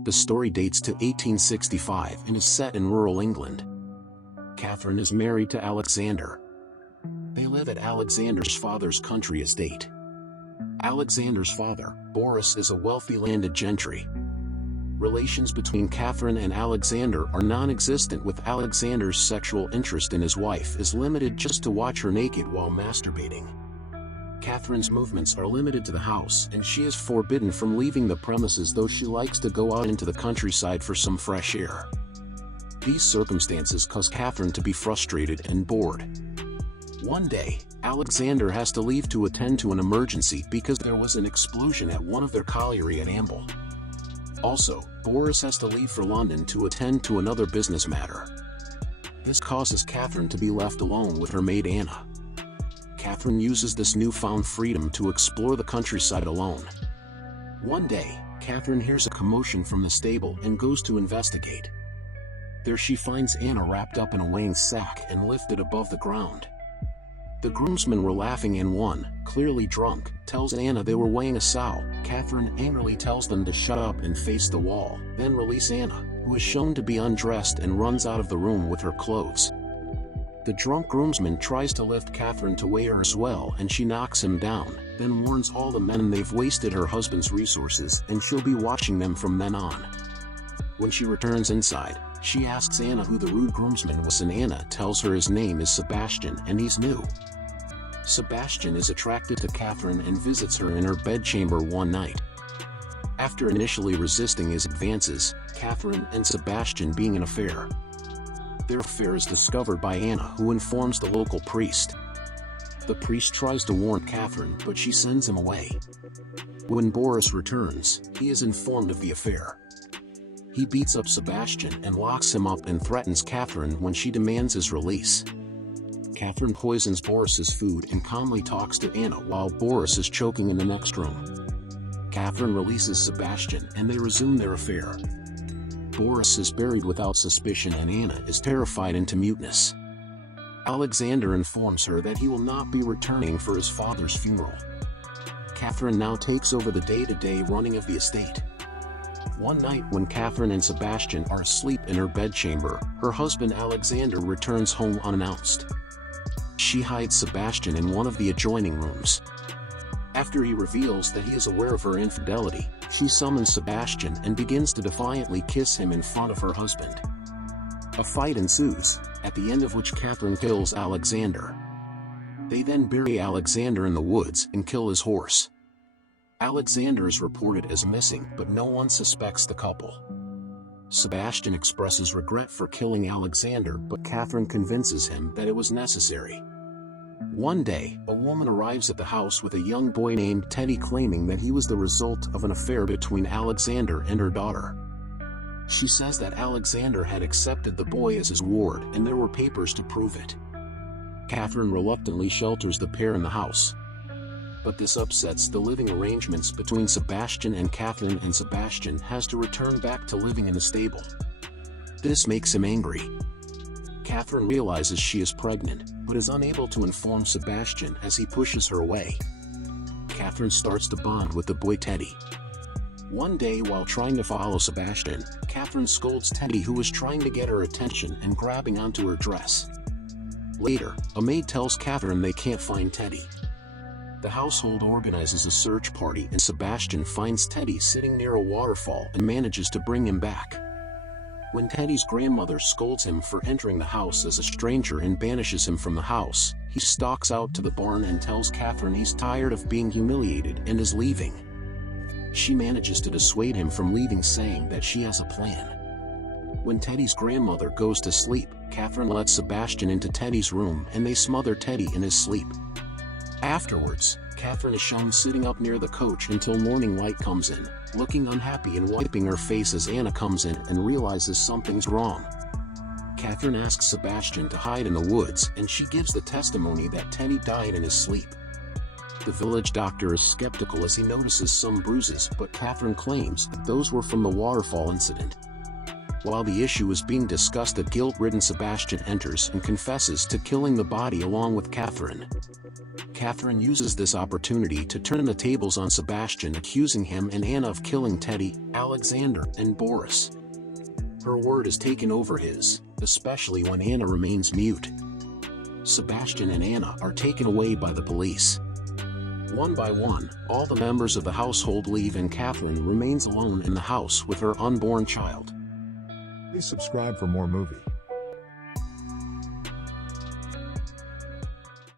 The story dates to 1865 and is set in rural England. Catherine is married to Alexander. They live at Alexander's father's country estate. Alexander's father, Boris, is a wealthy landed gentry. Relations between Catherine and Alexander are non-existent, with Alexander's sexual interest in his wife is limited just to watch her naked while masturbating. Catherine's movements are limited to the house, and she is forbidden from leaving the premises, though she likes to go out into the countryside for some fresh air. These circumstances cause Catherine to be frustrated and bored. One day, Alexander has to leave to attend to an emergency because there was an explosion at one of their colliery at Amble. Also, Boris has to leave for London to attend to another business matter. This causes Catherine to be left alone with her maid Anna. Catherine uses this newfound freedom to explore the countryside alone. One day, Catherine hears a commotion from the stable and goes to investigate. There she finds Anna wrapped up in a weighing sack and lifted above the ground. The groomsmen were laughing, and one, clearly drunk, tells Anna they were weighing a sow. Catherine angrily tells them to shut up and face the wall, then release Anna, who is shown to be undressed, and runs out of the room with her clothes. The drunk groomsman tries to lift Catherine to weigh her as well, and she knocks him down, then warns all the men they've wasted her husband's resources and she'll be watching them from then on. When she returns inside, she asks Anna who the rude groomsman was, and Anna tells her his name is Sebastian and he's new. Sebastian is attracted to Catherine and visits her in her bedchamber one night. After initially resisting his advances, Catherine and Sebastian being an affair. Their affair is discovered by Anna, who informs the local priest. The priest tries to warn Catherine, but she sends him away. When Boris returns, he is informed of the affair. He beats up Sebastian and locks him up and threatens Catherine when she demands his release. Catherine poisons Boris's food and calmly talks to Anna while Boris is choking in the next room. Catherine releases Sebastian and they resume their affair. Boris is buried without suspicion and Anna is terrified into muteness. Alexander informs her that he will not be returning for his father's funeral. Catherine now takes over the day-to-day running of the estate. One night when Catherine and Sebastian are asleep in her bedchamber, her husband Alexander returns home unannounced. She hides Sebastian in one of the adjoining rooms. After he reveals that he is aware of her infidelity, she summons Sebastian and begins to defiantly kiss him in front of her husband. A fight ensues, at the end of which Catherine kills Alexander. They then bury Alexander in the woods and kill his horse. Alexander is reported as missing, but no one suspects the couple. Sebastian expresses regret for killing Alexander, but Catherine convinces him that it was necessary. One day, a woman arrives at the house with a young boy named Teddy, claiming that he was the result of an affair between Alexander and her daughter. She says that Alexander had accepted the boy as his ward and there were papers to prove it. Catherine reluctantly shelters the pair in the house. But this upsets the living arrangements between Sebastian and Catherine, and Sebastian has to return back to living in the stable. This makes him angry. Catherine realizes she is pregnant, but is unable to inform Sebastian as he pushes her away. Catherine starts to bond with the boy Teddy. One day while trying to follow Sebastian, Catherine scolds Teddy, who is trying to get her attention and grabbing onto her dress. Later, a maid tells Catherine they can't find Teddy. The household organizes a search party and Sebastian finds Teddy sitting near a waterfall and manages to bring him back. When Teddy's grandmother scolds him for entering the house as a stranger and banishes him from the house, he stalks out to the barn and tells Catherine he's tired of being humiliated and is leaving. She manages to dissuade him from leaving, saying that she has a plan. When Teddy's grandmother goes to sleep, Catherine lets Sebastian into Teddy's room and they smother Teddy in his sleep. Afterwards, Catherine is shown sitting up near the coach until morning light comes in, looking unhappy and wiping her face as Anna comes in and realizes something's wrong. Catherine asks Sebastian to hide in the woods and she gives the testimony that Teddy died in his sleep. The village doctor is skeptical as he notices some bruises, but Catherine claims that those were from the waterfall incident. While the issue is being discussed, a guilt-ridden Sebastian enters and confesses to killing the body along with Catherine. Catherine uses this opportunity to turn the tables on Sebastian, accusing him and Anna of killing Teddy, Alexander, and Boris. Her word is taken over his, especially when Anna remains mute. Sebastian and Anna are taken away by the police. One by one, all the members of the household leave and Catherine remains alone in the house with her unborn child. Please subscribe for more movie